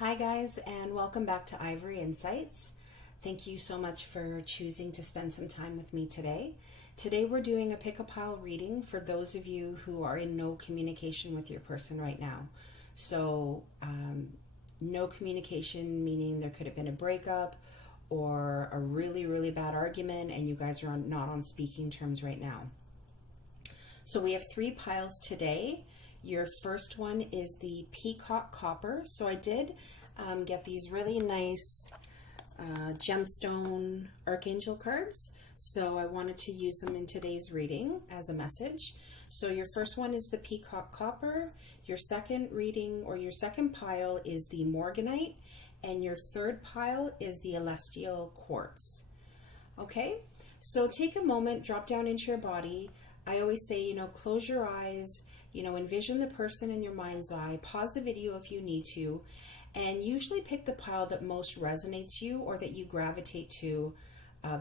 Hi guys, and welcome back to Ivory Insights. Thank you so much for choosing to spend some time with me today. Today we're doing a pick-a-pile reading for those of you who are in no communication with your person right now. So no communication meaning there could have been a breakup or a really bad argument and you guys are not on speaking terms right now. So we have 3 piles today. Your first one is the Peacock Copper. So I did get these really nice gemstone archangel cards. So I wanted to use them in today's reading as a message. So your first one is the Peacock Copper. Your second reading or your second pile is the Morganite. And your third pile is the Celestial Quartz. Okay, so take a moment, drop down into your body. I always say, close your eyes, envision the person in your mind's eye, pause the video if you need to, and usually pick the pile that most resonates you or that you gravitate to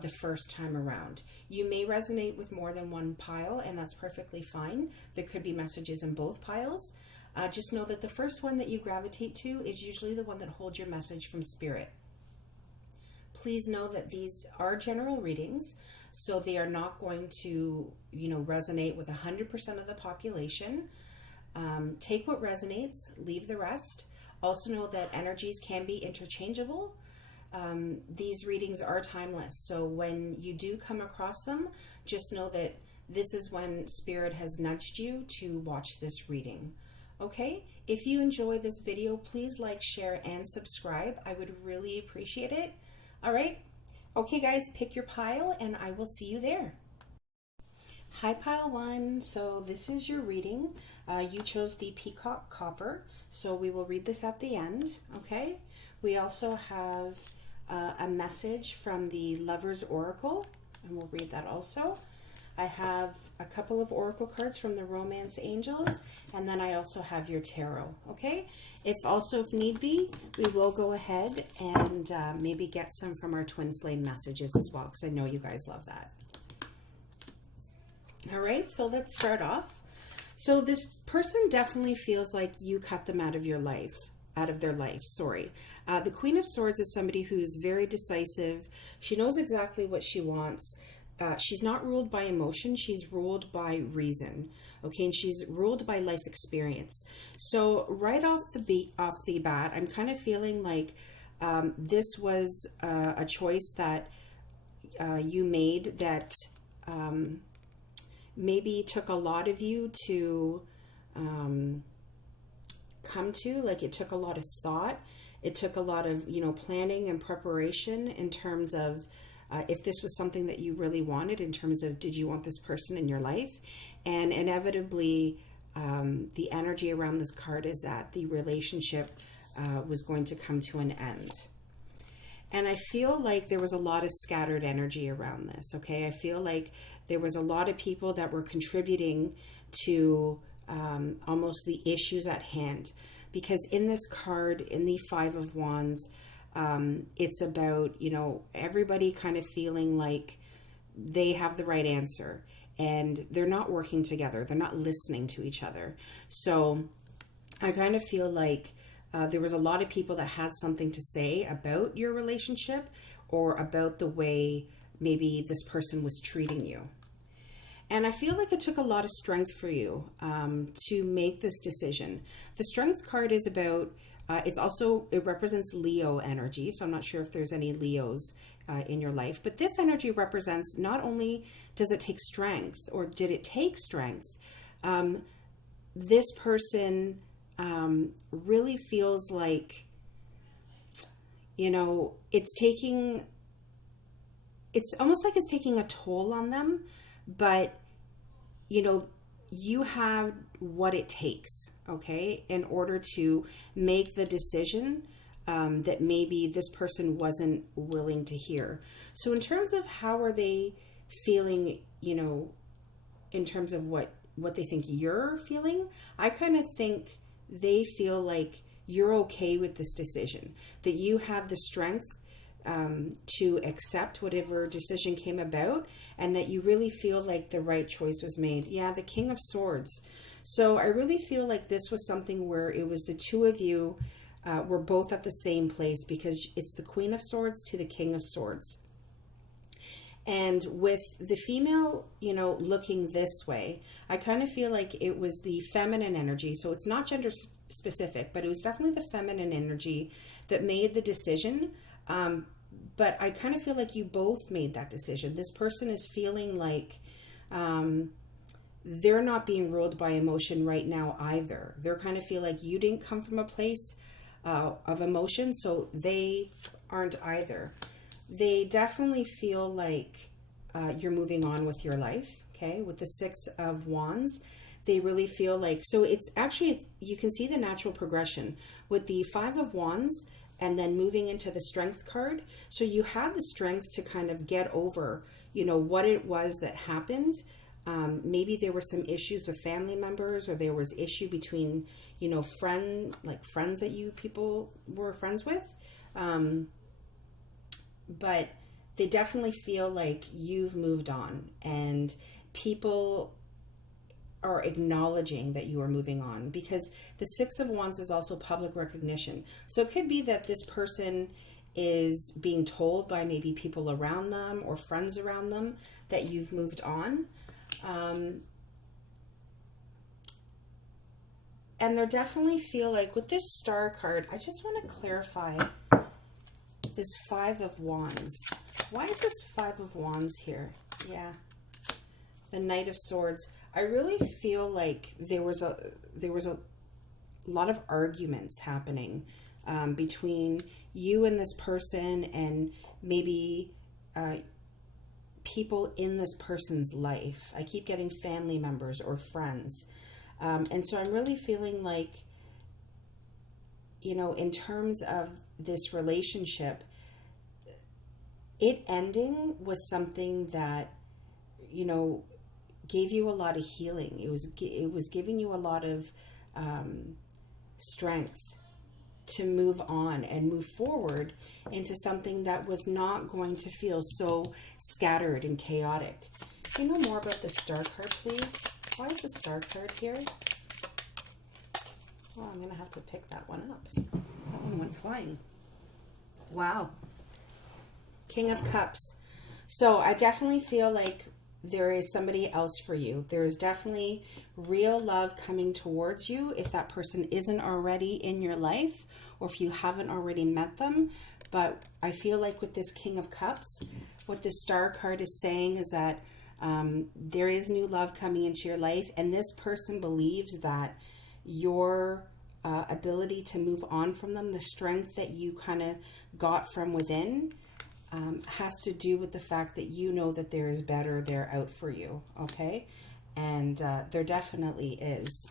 the first time around. You may resonate with more than one pile, and that's perfectly fine. There could be messages in both piles. Just know that the first one that you gravitate to is usually the one that holds your message from Spirit. Please know that these are general readings, so they are not going to, resonate with 100% of the population. Take what resonates, leave the rest. Also know that energies can be interchangeable. These readings are timeless, so when you do come across them, just know that this is when Spirit has nudged you to watch this reading. Okay, if you enjoy this video, please like, share, and subscribe. I would really appreciate it. All right. Okay, guys, pick your pile, and I will see you there. Hi, pile 1. So this is your reading. You chose the Peacock Copper, so we will read this at the end. Okay. We also have a message from the Lover's Oracle, and we'll read that also. I have a couple of oracle cards from the Romance Angels, and then I also have your tarot. Okay, if need be, we will go ahead and maybe get some from our twin flame messages as well, because I know you guys love that. All right, so let's start off. So this person definitely feels like you cut them out of their life. The Queen of Swords is somebody who's very decisive. She knows exactly what she wants. She's not ruled by emotion, she's ruled by reason, okay, and she's ruled by life experience. So right off the bat, I'm kind of feeling like this was a choice that you made that maybe took a lot of you to come to. Like, it took a lot of thought, it took a lot of planning and preparation in terms of if this was something that you really wanted, in terms of did you want this person in your life. And inevitably the energy around this card is that the relationship was going to come to an end. And I feel like there was a lot of scattered energy around this. Okay, I feel like there was a lot of people that were contributing to almost the issues at hand, because in this card, in the 5 of Wands, it's about, everybody kind of feeling like they have the right answer and they're not working together. They're not listening to each other. So I kind of feel like there was a lot of people that had something to say about your relationship or about the way maybe this person was treating you. And I feel like it took a lot of strength for you to make this decision. The Strength card is about it represents Leo energy, so I'm not sure if there's any Leos in your life, but this energy represents, not only does it take strength, or did it take strength, this person really feels like, it's almost like it's taking a toll on them, but you have what it takes, okay, in order to make the decision that maybe this person wasn't willing to hear. So in terms of how are they feeling, in terms of what they think you're feeling, I kind of think they feel like you're okay with this decision, that you had the strength to accept whatever decision came about, and that you really feel like the right choice was made. Yeah, the King of Swords. So I really feel like this was something where it was the two of you we're both at the same place, because it's the Queen of Swords to the King of Swords. And with the female, looking this way, I kind of feel like it was the feminine energy. So it's not gender specific, but it was definitely the feminine energy that made the decision. But I kind of feel like you both made that decision. This person is feeling like they're not being ruled by emotion right now either. They're kind of feel like you didn't come from a place of emotion, so they aren't either. They definitely feel like you're moving on with your life, okay? With the Six of Wands, they really feel like, so it's actually, you can see the natural progression with the Five of Wands and then moving into the Strength card. So you had the strength to kind of get over, what it was that happened. Maybe there were some issues with family members, or there was issue between, friends that you people were friends with. But they definitely feel like you've moved on, and people are acknowledging that you are moving on, because the Six of Wands is also public recognition. So it could be that this person is being told by maybe people around them or friends around them that you've moved on. And they definitely feel like with this Star card, I just want to clarify this Five of Wands. Why is this Five of Wands here? Yeah. The Knight of Swords. I really feel like there was a lot of arguments happening between you and this person, and maybe people in this person's life. I keep getting family members or friends. And so I'm really feeling like, in terms of this relationship, it ending was something that, gave you a lot of healing. It was giving you a lot of strength to move on and move forward into something that was not going to feel so scattered and chaotic. Do you know more about the Star card, please? Why is the Star card here? Well, I'm going to have to pick that one up. That one went flying. Wow. King of Cups. So I definitely feel like there is somebody else for you. There is definitely real love coming towards you if that person isn't already in your life, or if you haven't already met them. But I feel like with this King of Cups, what this Star card is saying is that there is new love coming into your life, and this person believes that your ability to move on from them, the strength that you kind of got from within, has to do with the fact that you know that there is better there out for you, okay? And there definitely is.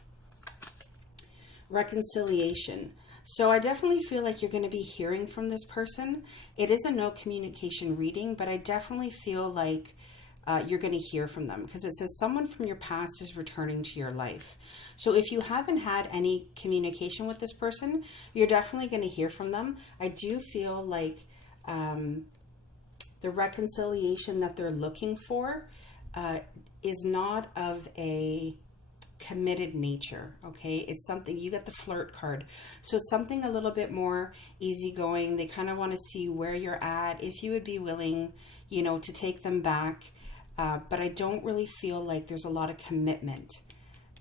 Reconciliation. So I definitely feel like you're going to be hearing from this person. It is a no communication reading, but I definitely feel like you're going to hear from them, because it says someone from your past is returning to your life. So if you haven't had any communication with this person, you're definitely going to hear from them. I do feel like the reconciliation that they're looking for is not of a committed nature, okay? It's something, you get the Flirt card, so it's something a little bit more easygoing. They kind of want to see where you're at, if you would be willing, to take them back, but I don't really feel like there's a lot of commitment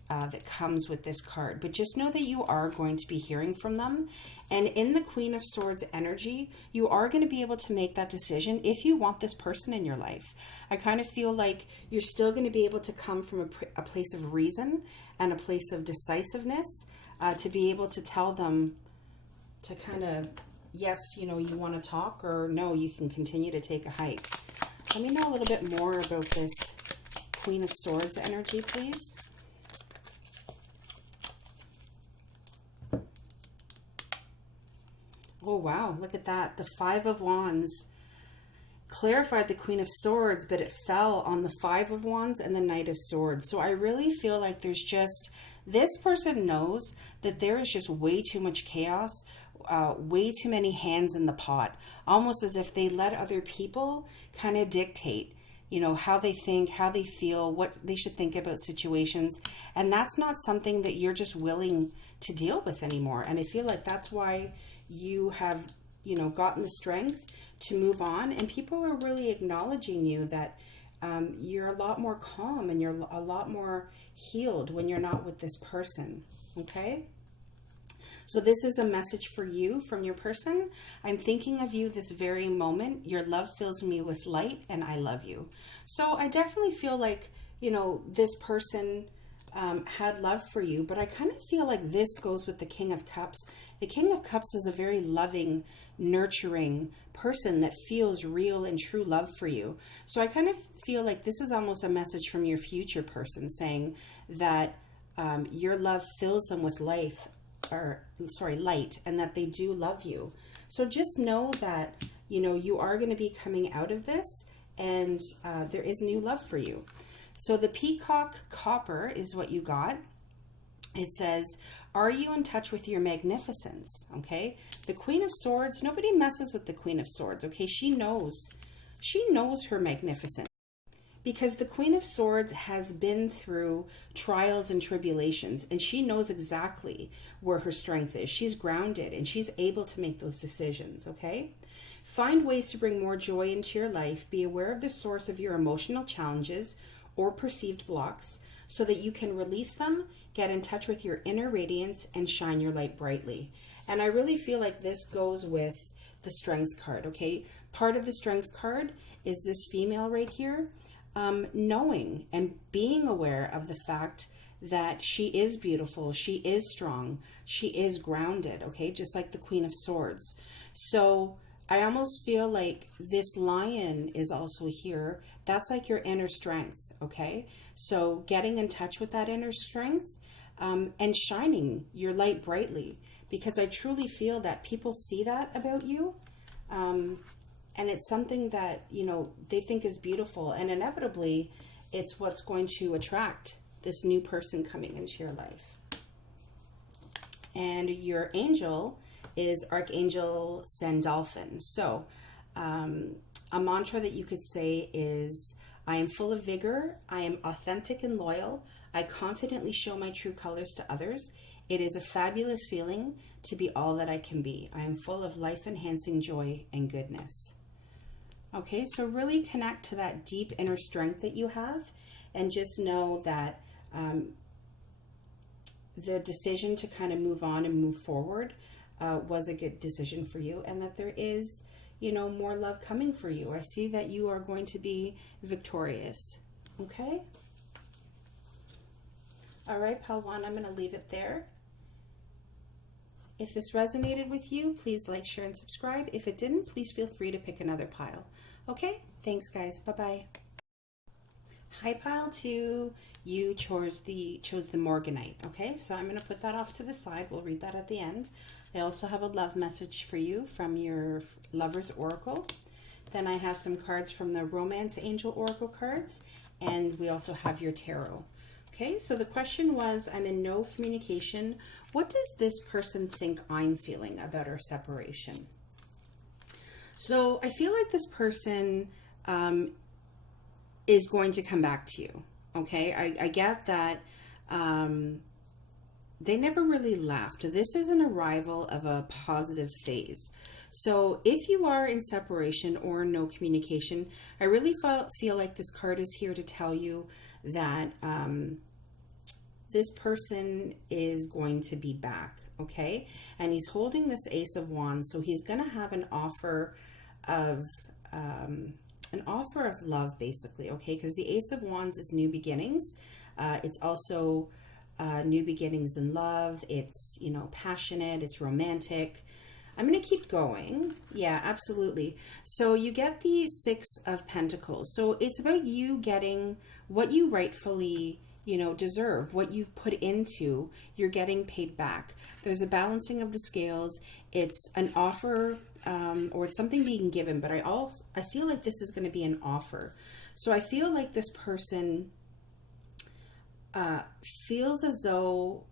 that comes with this card. But just know that you are going to be hearing from them, and in the Queen of Swords energy, you are going to be able to make that decision if you want this person in your life. I kind of feel like you're still going to be able to come from a place of reason and a place of decisiveness to be able to tell them to kind of, yes, you want to talk, or no, you can continue to take a hike. Let me know a little bit more about this Queen of Swords energy, please. Oh, wow. Look at that. The Five of Wands clarified the Queen of Swords, but it fell on the Five of Wands and the Knight of Swords. So I really feel like there's just, this person knows that there is just way too much chaos, way too many hands in the pot, almost as if they let other people kind of dictate, how they think, how they feel, what they should think about situations. And that's not something that you're just willing to deal with anymore. And I feel like that's why you have, you know, gotten the strength to move on, and people are really acknowledging you that you're a lot more calm and you're a lot more healed when you're not with this person. Okay? So this is a message for you from your person. I'm thinking of you this very moment. Your love fills me with light and I love you. So I definitely feel like, you know, this person had love for you, but I kind of feel like this goes with the King of Cups. The King of Cups is a very loving, nurturing person that feels real and true love for you. So I kind of feel like this is almost a message from your future person saying that your love fills them with light, and that they do love you. So just know that, you know, you are going to be coming out of this, and there is new love for you. So the peacock copper is what you got. It says, are you in touch with your magnificence? Okay. The Queen of Swords, nobody messes with the Queen of Swords. Okay. She knows her magnificence, because the Queen of Swords has been through trials and tribulations, and she knows exactly where her strength is. She's grounded and she's able to make those decisions. Okay. Find ways to bring more joy into your life. Be aware of the source of your emotional challenges or perceived blocks so that you can release them, get in touch with your inner radiance, and shine your light brightly. And I really feel like this goes with the Strength card, okay? Part of the Strength card is this female right here, knowing and being aware of the fact that she is beautiful, she is strong, she is grounded, okay? Just like the Queen of Swords. So I almost feel like this lion is also here. That's like your inner strength, okay? So getting in touch with that inner strength and shining your light brightly, because I truly feel that people see that about you. And it's something that, you know, they think is beautiful, and inevitably it's what's going to attract this new person coming into your life. And your angel is Archangel Sandalphon. So a mantra that you could say is, I am full of vigor, I am authentic and loyal, I confidently show my true colors to others. It is a fabulous feeling to be all that I can be. I am full of life-enhancing joy and goodness. Okay, so really connect to that deep inner strength that you have, and just know that the decision to kind of move on and move forward was a good decision for you, and that there is, you know, more love coming for you. I see that you are going to be victorious. Okay? All right, pile one, I'm going to leave it there. If this resonated with you, please like, share, and subscribe. If it didn't, please feel free to pick another pile. Okay? Thanks, guys. Bye-bye. Hi, pile two. You chose the Morganite. Okay, so I'm going to put that off to the side. We'll read that at the end. I also have a love message for you from your Lover's Oracle. Then I have some cards from the Romance Angel Oracle cards, and we also have your tarot. Okay, so the question was, I'm in no communication. What does this person think I'm feeling about our separation? So I feel like this person is going to come back to you. Okay, I get that they never really left. This is an arrival of a positive phase. So if you are in separation or no communication, I really feel like this card is here to tell you that this person is going to be back, okay? And he's holding this Ace of Wands, so he's going to have an offer of love, basically, okay? Because the Ace of Wands is new beginnings. It's also new beginnings in love. It's, you know, passionate. It's romantic. I'm going to keep going. Yeah, absolutely. So you get the Six of Pentacles. So it's about you getting what you rightfully, you know, deserve. What you've put into, you're getting paid back. There's a balancing of the scales. It's an offer, or it's something being given, but I feel like this is going to be an offer. So I feel like this person feels as though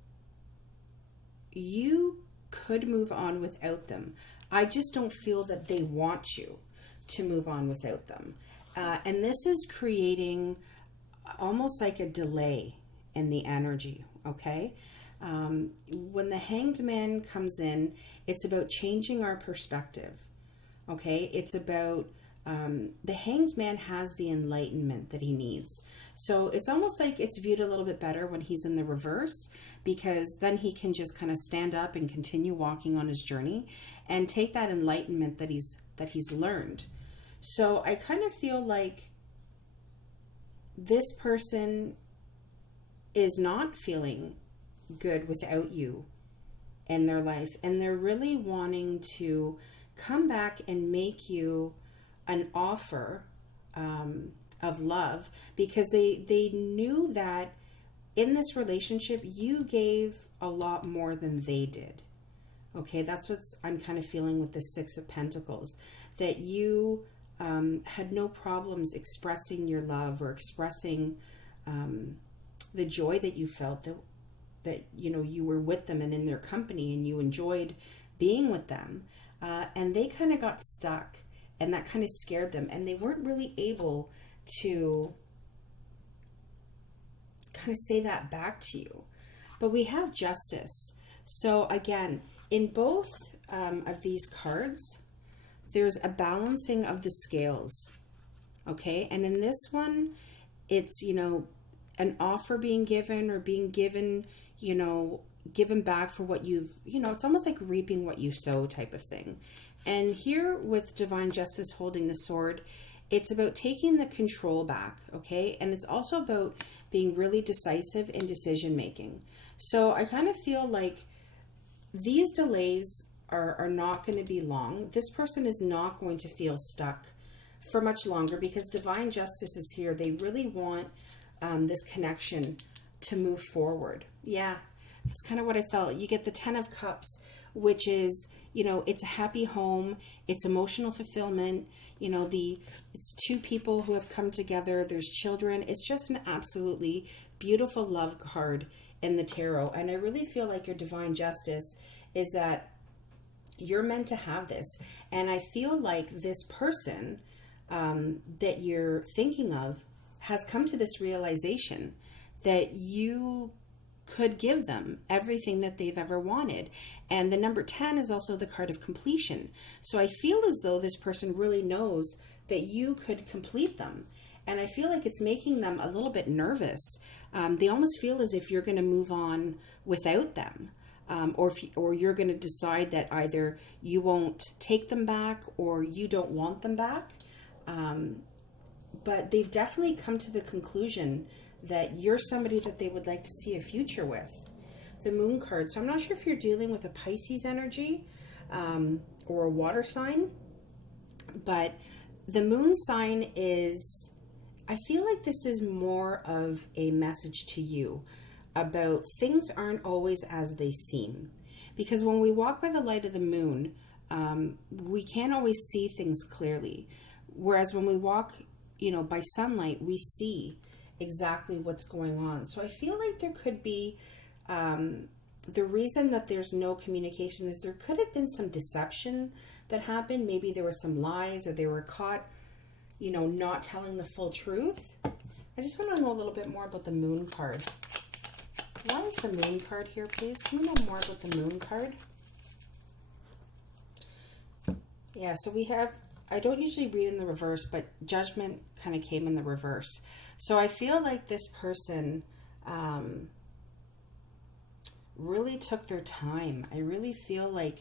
you could move on without them. I just don't feel that they want you to move on without them. And this is creating almost like a delay in the energy, okay? When the Hanged Man comes in, it's about changing our perspective. Okay, it's about the Hanged Man has the enlightenment that he needs. So it's almost like it's viewed a little bit better when he's in the reverse, because then he can just kind of stand up and continue walking on his journey and take that enlightenment that he's learned. So I kind of feel like this person is not feeling good without you in their life, and they're really wanting to come back and make you an offer of love, because they knew that in this relationship you gave a lot more than they did. Okay, that's what I'm kind of feeling with the Six of Pentacles, that you had no problems expressing your love or expressing the joy that you felt, that you know, you were with them and in their company and you enjoyed being with them, and they kind of got stuck, and that kind of scared them, and they weren't really able to kind of say that back to you. But we have Justice. So again, in both of these cards, there's a balancing of the scales. Okay, and in this one, it's, you know, an offer being given, or being given, you know, given back for what you've, you know, it's almost like reaping what you sow type of thing. And here with Divine Justice holding the sword, it's about taking the control back, okay? And it's also about being really decisive in decision making. So I kind of feel like these delays are not going to be long. This person is not going to feel stuck for much longer, because Divine Justice is here. They really want this connection to move forward. Yeah, that's kind of what I felt. You get the Ten of Cups, which is, you know, it's a happy home, it's emotional fulfillment, you know, it's two people who have come together, there's children. It's just an absolutely beautiful love card in the tarot. And I really feel like your Divine Justice is that you're meant to have this. And I feel like this person that you're thinking of has come to this realization that you could give them everything that they've ever wanted. And the number 10 is also the card of completion. So I feel as though this person really knows that you could complete them. And I feel like it's making them a little bit nervous. They almost feel as if you're going to move on without them. Or you're going to decide that either you won't take them back or you don't want them back. But they've definitely come to the conclusion that you're somebody that they would like to see a future with. The Moon card. So I'm not sure if you're dealing with a Pisces energy or a water sign, but the Moon sign is, I feel like this is more of a message to you about things aren't always as they seem. Because when we walk by the light of the moon, we can't always see things clearly. Whereas when we walk, you know, by sunlight, we see exactly what's going on. So I feel like there could be, the reason that there's no communication is there could have been some deception that happened. Maybe there were some lies, or they were caught, you know, not telling the full truth. I just want to know a little bit more about the Moon card. Why is the Moon card here, please? Can we know more about the Moon card? Yeah, so we have, I don't usually read in the reverse, but Judgment kind of came in the reverse. So I feel like this person really took their time. I really feel like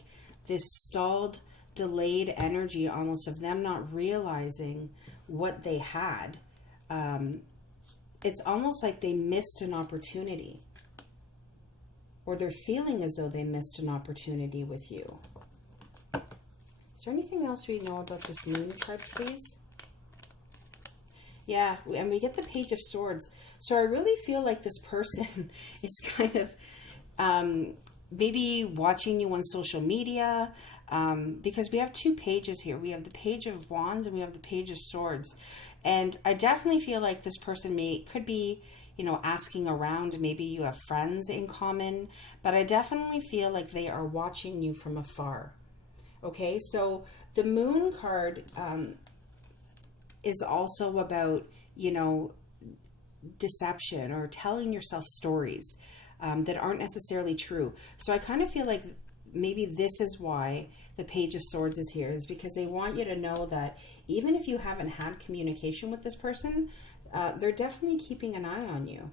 this stalled, delayed energy almost of them not realizing what they had. It's almost like they missed an opportunity, or they're feeling as though they missed an opportunity with you. Is there anything else we know about this Moon card, please? Yeah, and we get the Page of Swords. So I really feel like this person is kind of maybe watching you on social media, because we have two pages here. We have the Page of Wands and we have the Page of Swords. And I definitely feel like this person could be, you know, asking around. Maybe you have friends in common, but I definitely feel like they are watching you from afar. Okay, so the Moon card is also about, you know, deception or telling yourself stories. that aren't necessarily true. So I kind of feel like maybe this is why the Page of Swords is here, is because they want you to know that even if you haven't had communication with this person, they're definitely keeping an eye on you.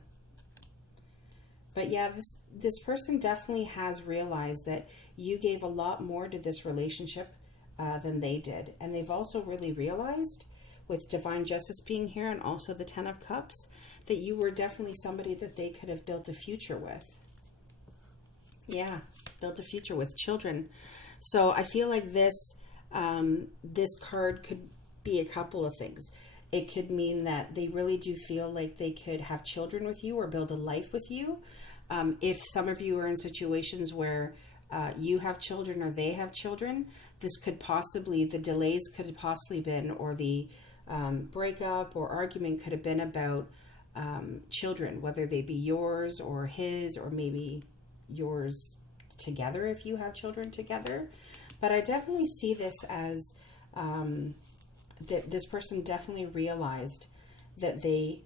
But yeah, this person definitely has realized that you gave a lot more to this relationship than they did. And they've also really realized, with Divine Justice being here and also the Ten of Cups, that you were definitely somebody that they could have built a future with. Yeah, built a future with, children. So I feel like this card could be a couple of things. It could mean that they really do feel like they could have children with you or build a life with you. If some of you are in situations where you have children or they have children, this could possibly, the delays could have possibly been, or the breakup or argument could have been about children, whether they be yours or his, or maybe yours together if you have children together. But I definitely see this as that this person definitely realized that they,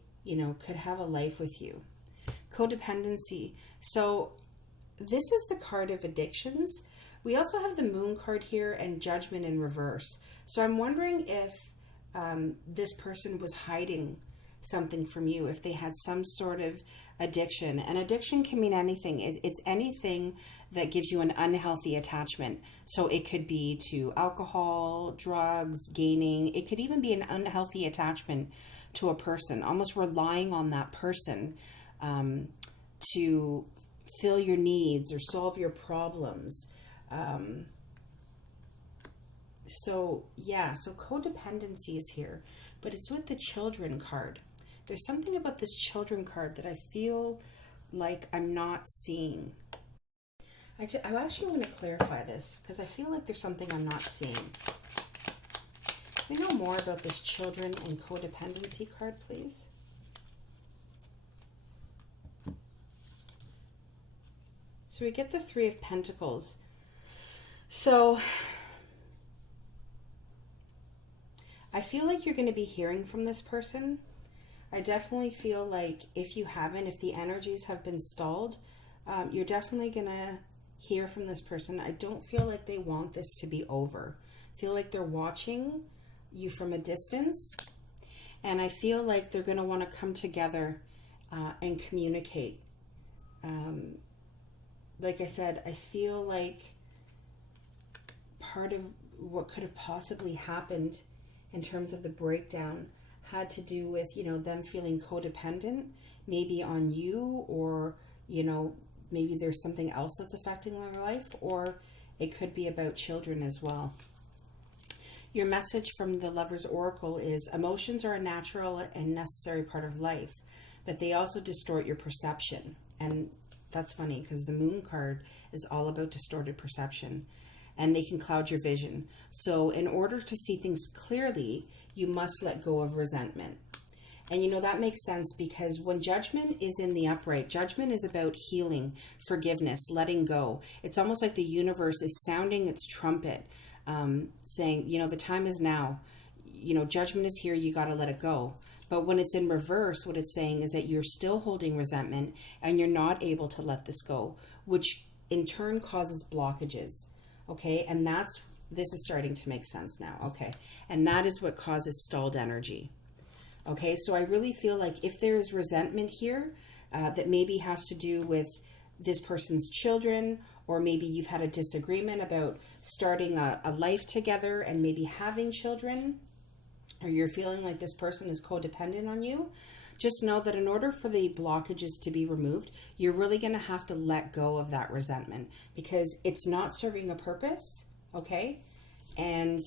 could have a life with you. Codependency. So this is the card of addictions. We also have the Moon card here and Judgment in reverse. So I'm wondering if this person was hiding something from you, if they had some sort of addiction. And addiction can mean anything. It's anything that gives you an unhealthy attachment. So it could be to alcohol, drugs, gaming. It could even be an unhealthy attachment to a person, almost relying on that person to fill your needs or solve your problems. So codependency is here, but it's with the Children card. There's something about this Children card that I feel like I'm not seeing. I actually want to clarify this because I feel like there's something I'm not seeing. Can we know more about this Children and Codependency card, please? So we get the Three of Pentacles. So I feel like you're going to be hearing from this person. I definitely feel like if you haven't, if the energies have been stalled, you're definitely going to hear from this person. I don't feel like they want this to be over. I feel like they're watching you from a distance. And I feel like they're going to want to come together and communicate. Like I said, I feel like part of what could have possibly happened in terms of the breakdown had to do with, them feeling codependent, maybe on you, or, maybe there's something else that's affecting their life, or it could be about children as well. Your message from the Lover's Oracle is emotions are a natural and necessary part of life, but they also distort your perception. And that's funny because the Moon card is all about distorted perception, and they can cloud your vision. So in order to see things clearly, you must let go of resentment. And that makes sense because when Judgment is in the upright, Judgment is about healing, forgiveness, letting go. It's almost like the universe is sounding its trumpet, saying, the time is now. Judgment is here, you got to let it go. But when it's in reverse, what it's saying is that you're still holding resentment and you're not able to let this go, which in turn causes blockages. Okay, and this is starting to make sense now. Okay, and that is what causes stalled energy. Okay, so I really feel like if there is resentment here, that maybe has to do with this person's children, or maybe you've had a disagreement about starting a life together and maybe having children, or you're feeling like this person is codependent on you, just know that in order for the blockages to be removed, you're really going to have to let go of that resentment because it's not serving a purpose, okay? And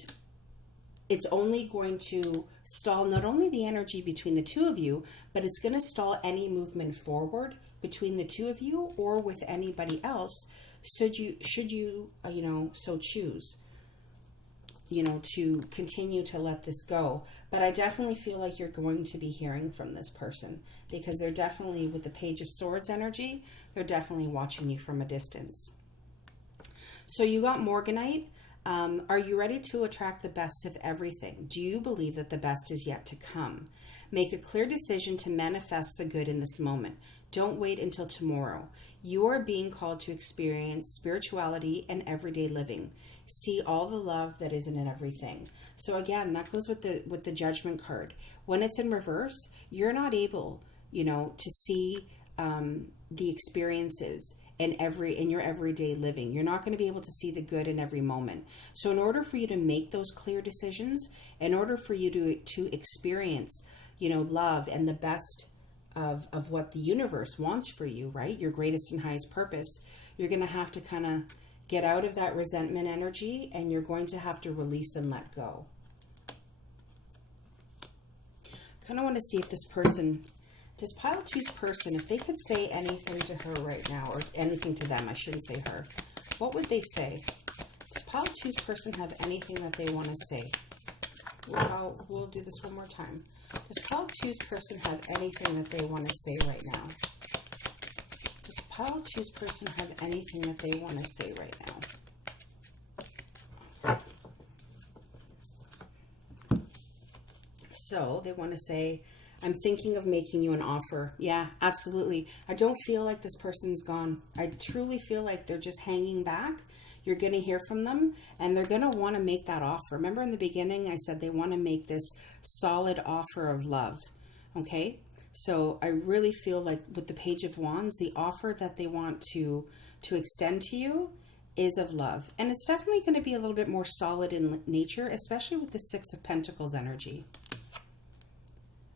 it's only going to stall not only the energy between the two of you, but it's going to stall any movement forward between the two of you or with anybody else, should you so choose, to continue to let this go. But I definitely feel like you're going to be hearing from this person because they're definitely, with the Page of Swords energy, they're definitely watching you from a distance. So you got Morganite. Are you ready to attract the best of everything? Do you believe that the best is yet to come? Make a clear decision to manifest the good in this moment. Don't wait until tomorrow. You are being called to experience spirituality and everyday living. See all the love that is in everything. So again, that goes with the Judgment card. When it's in reverse, you're not able, to see the experiences in your everyday living. You're not going to be able to see the good in every moment. So in order for you to make those clear decisions, in order for you to experience, love and the best of what the universe wants for you, right? Your greatest and highest purpose, you're going to have to kind of get out of that resentment energy, and you're going to have to release and let go. Kind of want to see if this person, this pile two's person, if they could say anything to her right now, or anything to them, I shouldn't say her, what would they say? Does pile two's person have anything that they want to say? We'll do this one more time. Does pile two's person have anything that they want to say right now? Does pile two's person have anything that they want to say right now? So they want to say, I'm thinking of making you an offer. Yeah, absolutely. I don't feel like this person's gone. I truly feel like they're just hanging back. You're going to hear from them, and they're going to want to make that offer. Remember in the beginning, I said they want to make this solid offer of love. Okay? So I really feel like with the Page of Wands, the offer that they want to extend to you is of love. And it's definitely going to be a little bit more solid in nature, especially with the Six of Pentacles energy.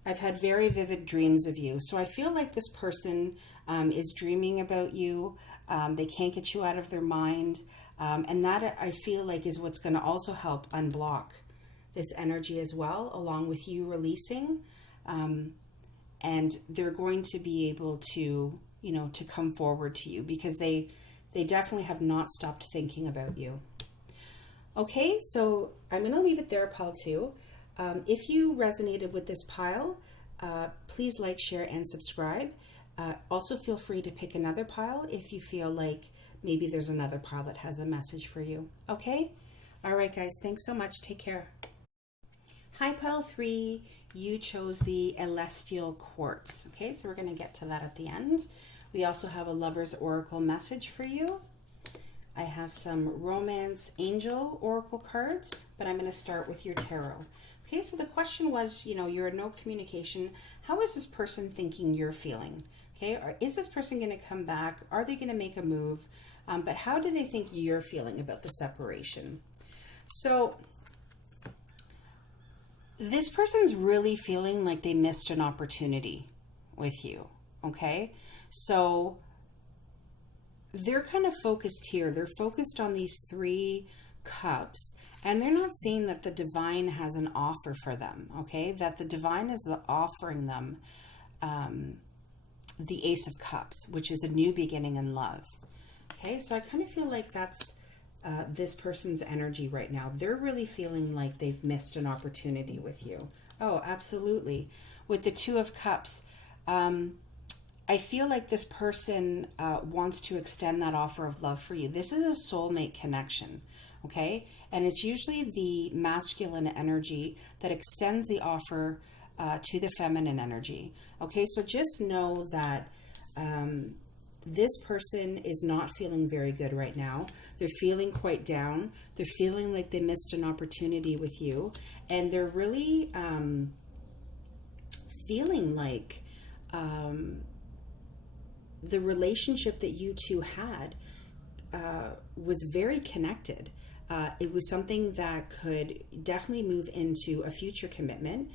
I've had very vivid dreams of you. So I feel like this person is dreaming about you. They can't get you out of their mind. And that, I feel like, is what's going to also help unblock this energy as well, along with you releasing. And they're going to be able to, to come forward to you, because they definitely have not stopped thinking about you. Okay, so I'm going to leave it there, pile two. If you resonated with this pile, please like, share, and subscribe. Also feel free to pick another pile if you feel like maybe there's another pile that has a message for you. Okay? All right, guys. Thanks so much. Take care. Hi, pile three. You chose the Celestial Quartz. Okay, so we're going to get to that at the end. We also have a Lover's Oracle message for you. I have some Romance Angel Oracle cards, but I'm going to start with your tarot. Okay, so the question was, you're in no communication. How is this person thinking you're feeling? Okay, or is this person going to come back? Are they going to make a move? But how do they think you're feeling about the separation? So this person's really feeling like they missed an opportunity with you. Okay, so they're kind of focused here. They're focused on these 3 cups, and they're not seeing that the divine has an offer for them. Okay, that the divine is offering them the Ace of Cups, which is a new beginning in love. Okay, so I kind of feel like that's this person's energy right now. They're really feeling like they've missed an opportunity with you. Oh, absolutely. With the Two of Cups, I feel like this person wants to extend that offer of love for you. This is a soulmate connection, okay? And it's usually the masculine energy that extends the offer to the feminine energy. Okay, so just know that this person is not feeling very good right now. They're feeling quite down. They're feeling like they missed an opportunity with you. And they're really feeling like the relationship that you two had was very connected. It was something that could definitely move into a future commitment.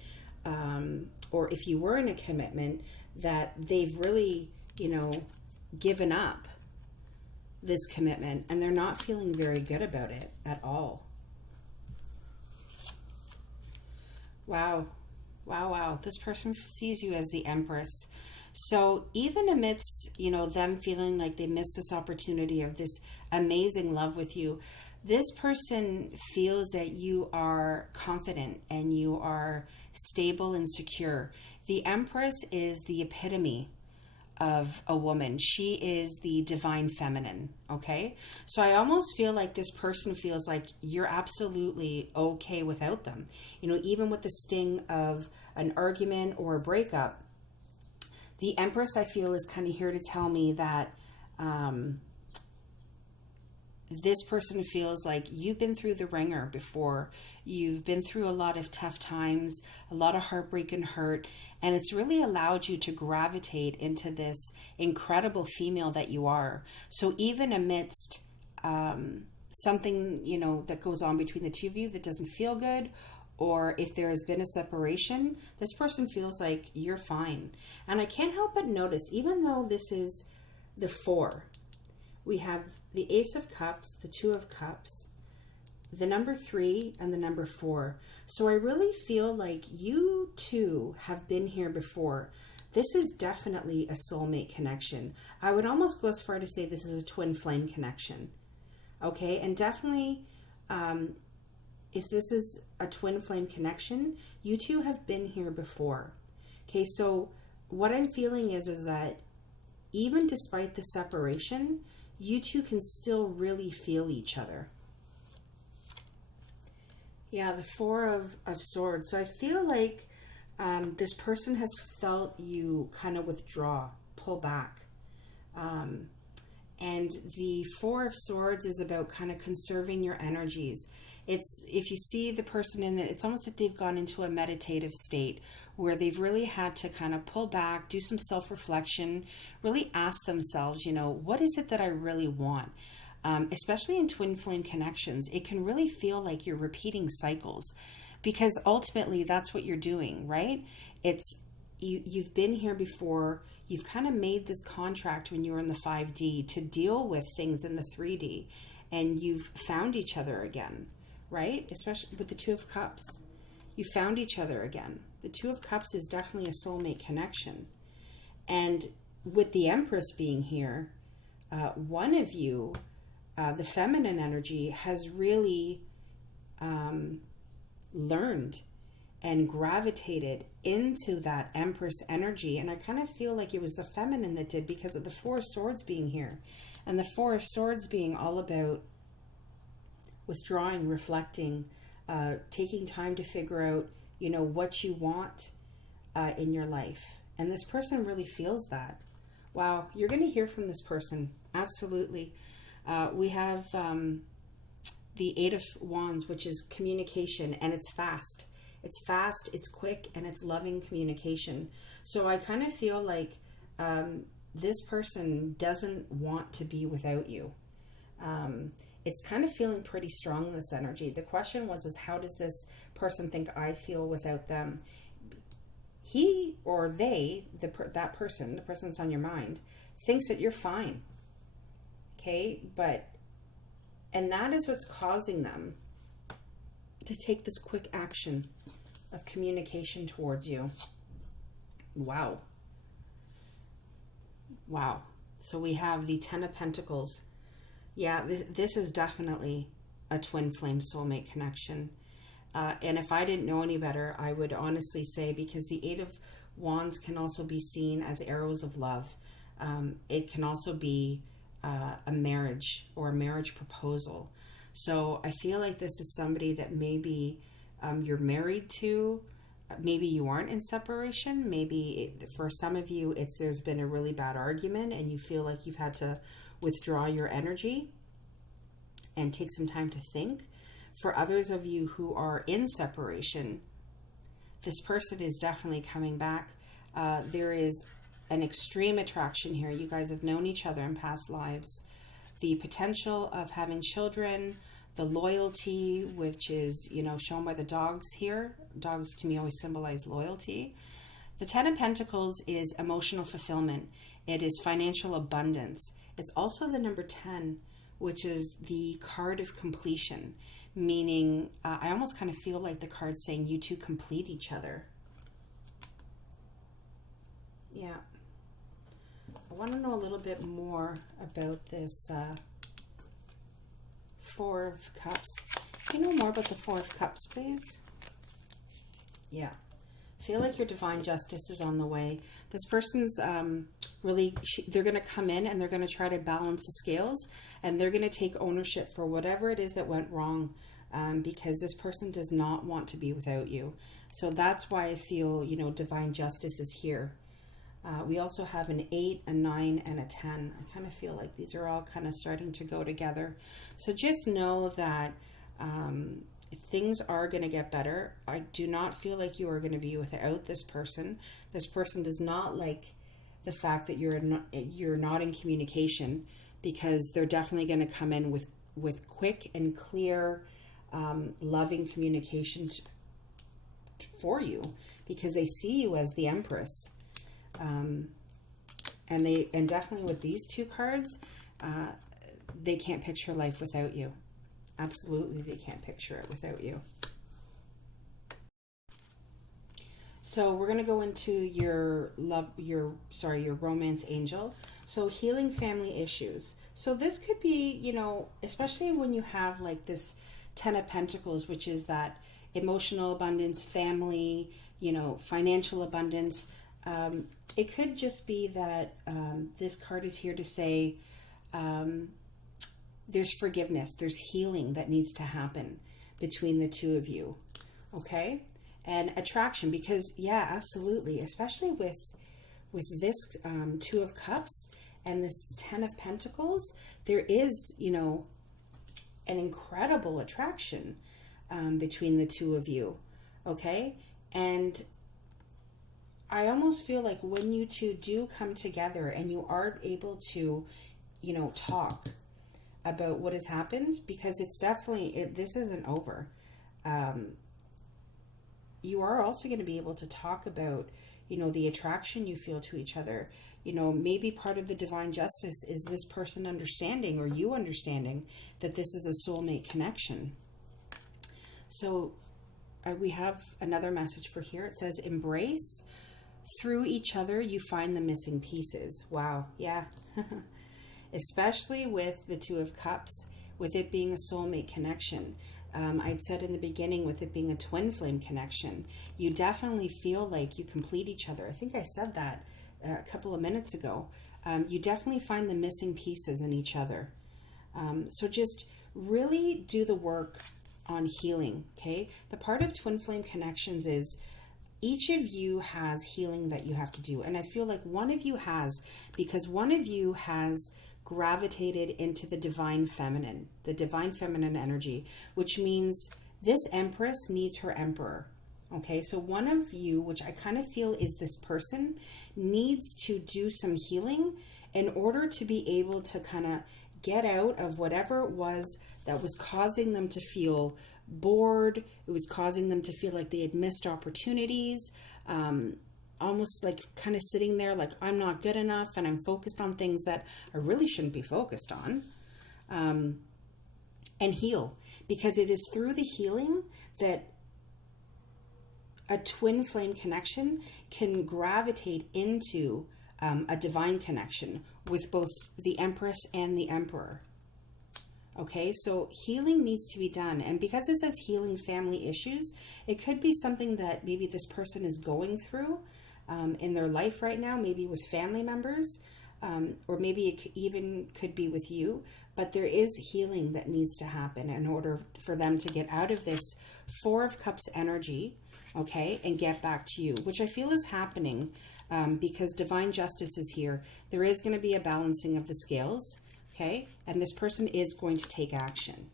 Or if you were in a commitment, that they've really, given up this commitment, and they're not feeling very good about it at all. Wow. Wow, wow. This person sees you as the Empress. So even amidst, them feeling like they missed this opportunity of this amazing love with you, this person feels that you are confident and you are stable and secure. The Empress is the epitome of a woman. She is the divine feminine, okay? So I almost feel like this person feels like you're absolutely okay without them. You know, even with the sting of an argument or a breakup, the Empress, I feel, is kind of here to tell me that this person feels like you've been through the ringer before. You've been through a lot of tough times, a lot of heartbreak and hurt, and it's really allowed you to gravitate into this incredible female that you are. So even amidst something, you know, that goes on between the two of you that doesn't feel good, or if there has been a separation, this person feels like you're fine. And I can't help but notice, even though this is the 4, we have the Ace of Cups, the 2 of Cups, the number 3, and the number 4. So I really feel like you two have been here before. This is definitely a soulmate connection. I would almost go as far to say this is a twin flame connection. Okay, and definitely if this is a twin flame connection, you two have been here before. Okay, so what I'm feeling is that even despite the separation, you two can still really feel each other. Yeah, the 4 of Swords. So I feel like this person has felt you kind of withdraw, pull back. And the 4 of Swords is about kind of conserving your energies. It's, if you see the person in it, it's almost like they've gone into a meditative state where they've really had to kind of pull back, do some self-reflection, really ask themselves, you know, what is it that I really want? Especially in twin flame connections, it can really feel like you're repeating cycles, because ultimately that's what you're doing, right? It's you've been here before. You've kind of made this contract when you were in the 5D to deal with things in the 3D, and you've found each other again, right? Especially with the 2 of Cups. You found each other again. The 2 of Cups is definitely a soulmate connection. And with the Empress being here, one of you, the feminine energy, has really learned and gravitated into that Empress energy. And I kind of feel like it was the feminine that did, because of the 4 of Swords being here. And the 4 of Swords being all about withdrawing, reflecting, taking time to figure out, you know, what you want in your life. And this person really feels that. Wow, you're going to hear from this person. Absolutely. We have the 8 of Wands, which is communication, and it's fast. It's fast, it's quick, and it's loving communication. So I kind of feel like this person doesn't want to be without you. It's kind of feeling pretty strong, this energy. The question was, is how does this person think I feel without them? He or they, that person, the person that's on your mind, thinks that you're fine. Okay, and that is what's causing them to take this quick action of communication towards you. Wow. Wow. So we have the 10 of Pentacles. Yeah, this is definitely a twin flame soulmate connection. And if I didn't know any better, I would honestly say, because the 8 of Wands can also be seen as arrows of love. It can also be a marriage or a marriage proposal. So I feel like this is somebody that maybe you're married to. Maybe you aren't in separation. Maybe for some of you, there's been a really bad argument and you feel like you've had to withdraw your energy and take some time to think. For others of you who are in separation, this person is definitely coming back. There is an extreme attraction here. You guys have known each other in past lives. The potential of having children, the loyalty, which is, you know, shown by the dogs here. Dogs to me always symbolize loyalty. The 10 of Pentacles is emotional fulfillment. It is financial abundance. It's also the number 10, which is the card of completion, meaning I almost kind of feel like the card's saying you two complete each other. Yeah. I want to know a little bit more about this 4 of Cups. Can you know more about the 4 of Cups, please? Yeah. I feel like your divine justice is on the way. This person's they're going to come in and they're going to try to balance the scales, and they're going to take ownership for whatever it is that went wrong, because this person does not want to be without you. So that's why I feel, divine justice is here. We also have an 8, a 9, and a 10. I kind of feel like these are all kind of starting to go together. So just know that things are going to get better. I do not feel like you are going to be without this person. This person does not like the fact that you're not in communication, because they're definitely going to come in with quick and clear, loving communication for you, because they see you as the Empress. And definitely with these two cards, they can't picture life without you. Absolutely, they can't picture it without you. So we're going to go into your romance angel. So healing family issues. So this could be, especially when you have like this 10 of Pentacles, which is that emotional abundance, family, financial abundance. It could just be that this card is here to say there's forgiveness, there's healing that needs to happen between the two of you, okay? And attraction, because yeah, absolutely, especially with this 2 of Cups and this 10 of Pentacles, there is, an incredible attraction between the two of you, okay? And I almost feel like when you two do come together and you are able to, talk about what has happened, because it's definitely, this isn't over. You are also going to be able to talk about, the attraction you feel to each other. Maybe part of the divine justice is this person understanding, or you understanding, that this is a soulmate connection. So we have another message for here. It says, embrace. Through each other, you find the missing pieces. Wow. Yeah. Especially with the 2 of Cups, with it being a soulmate connection. I'd said in the beginning, with it being a twin flame connection, you definitely feel like you complete each other. I think I said that a couple of minutes ago. You definitely find the missing pieces in each other. So just really do the work on healing, okay? The part of twin flame connections is each of you has healing that you have to do. And I feel like one of you has, because one of you has gravitated into the divine feminine energy, which means this Empress needs her Emperor. Okay, so one of you, which I kind of feel is this person, needs to do some healing in order to be able to kind of get out of whatever it was that was causing them to feel bored. It was causing them to feel like they had missed opportunities, almost like kind of sitting there like, I'm not good enough and I'm focused on things that I really shouldn't be focused on. And heal, because it is through the healing that a twin flame connection can gravitate into a divine connection with both the Empress and the Emperor. Okay, so healing needs to be done. And because it says healing family issues, it could be something that maybe this person is going through in their life right now, maybe with family members, or maybe it even could be with you. But there is healing that needs to happen in order for them to get out of this 4 of Cups energy, okay, and get back to you, which I feel is happening because divine justice is here. There is going to be a balancing of the scales. Okay, and this person is going to take action.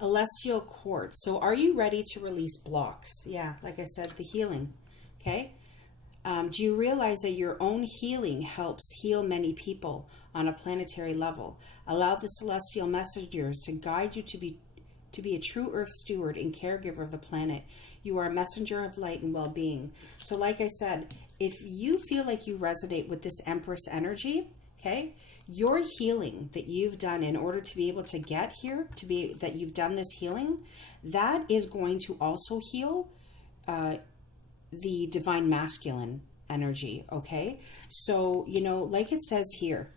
Celestial quartz. So are you ready to release blocks? Yeah, like I said, the healing. Okay. Do you realize that your own healing helps heal many people on a planetary level? Allow the celestial messengers to guide you to be a true earth steward and caregiver of the planet. You are a messenger of light and well-being. So like I said, if you feel like you resonate with this Empress energy, okay, your healing that you've done in order to be able to get here, that you've done this healing, that is going to also heal the divine masculine energy, okay? So, like it says here,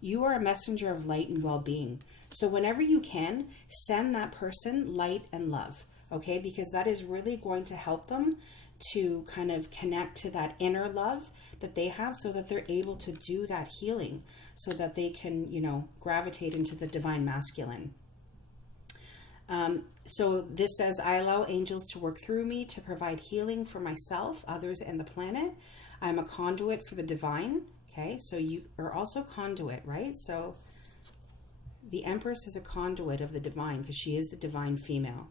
you are a messenger of light and well-being. So whenever you can, send that person light and love, okay? Because that is really going to help them to kind of connect to that inner love that they have, so that they're able to do that healing, so that they can, you know, gravitate into the divine masculine. So this says, I allow angels to work through me to provide healing for myself, others, and the planet. I'm a conduit for the divine. Okay, so you are also conduit, right? So the Empress is a conduit of the divine because she is the divine female.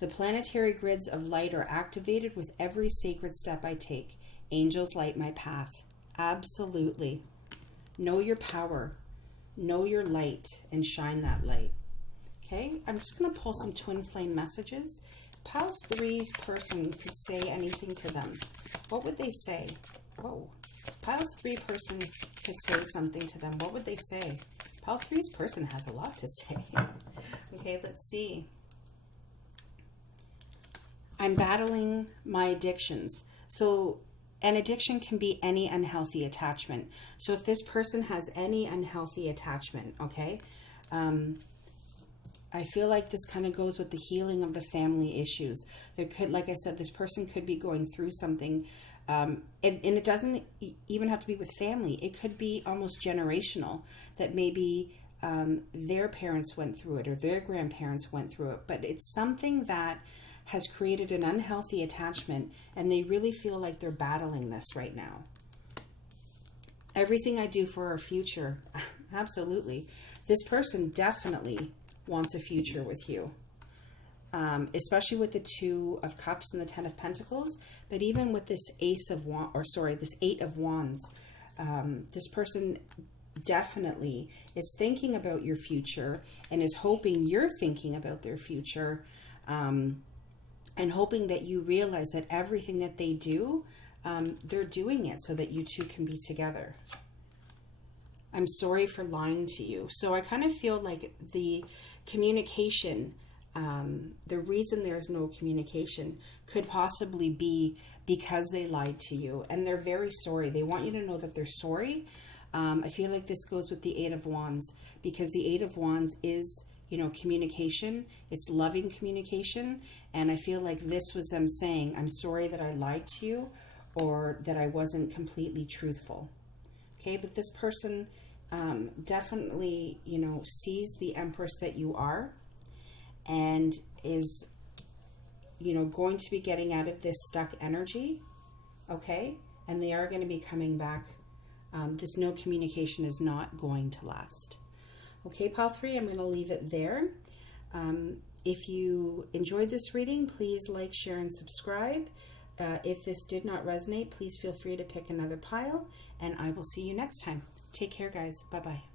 The planetary grids of light are activated with every sacred step I take. Angels light my path. Absolutely. Know your power. Know your light and shine that light. Okay, I'm just going to pull some twin flame messages. Piles 3's person could say anything to them. What would they say? Whoa. Piles 3 person could say something to them. What would they say? Pile 3's person has a lot to say. Okay, let's see. I'm battling my addictions. So an addiction can be any unhealthy attachment. So if this person has any unhealthy attachment, okay, I feel like this kind of goes with the healing of the family issues. There could, like I said, this person could be going through something, and it doesn't even have to be with family. It could be almost generational, that maybe their parents went through it or their grandparents went through it. But it's something that has created an unhealthy attachment, and they really feel like they're battling this right now. Everything I do for our future, absolutely. This person definitely wants a future with you, especially with the 2 of Cups and the 10 of Pentacles. But even with this this 8 of Wands, this person definitely is thinking about your future and is hoping you're thinking about their future, and hoping that you realize that everything that they do, they're doing it so that you two can be together. I'm sorry for lying to you. So I kind of feel like the communication, the reason there's no communication could possibly be because they lied to you, and they're very sorry. They want you to know that they're sorry. I feel like this goes with the 8 of Wands, because the 8 of Wands is, you know, communication. It's loving communication. And I feel like this was them saying, I'm sorry that I lied to you, or that I wasn't completely truthful. Okay, but this person definitely, you know, sees the Empress that you are, and is, you know, going to be getting out of this stuck energy. Okay, and they are going to be coming back. This no communication is not going to last. Okay, Pile 3, I'm going to leave it there. If you enjoyed this reading, please like, share, and subscribe. If this did not resonate, please feel free to pick another pile, and I will see you next time. Take care, guys. Bye-bye.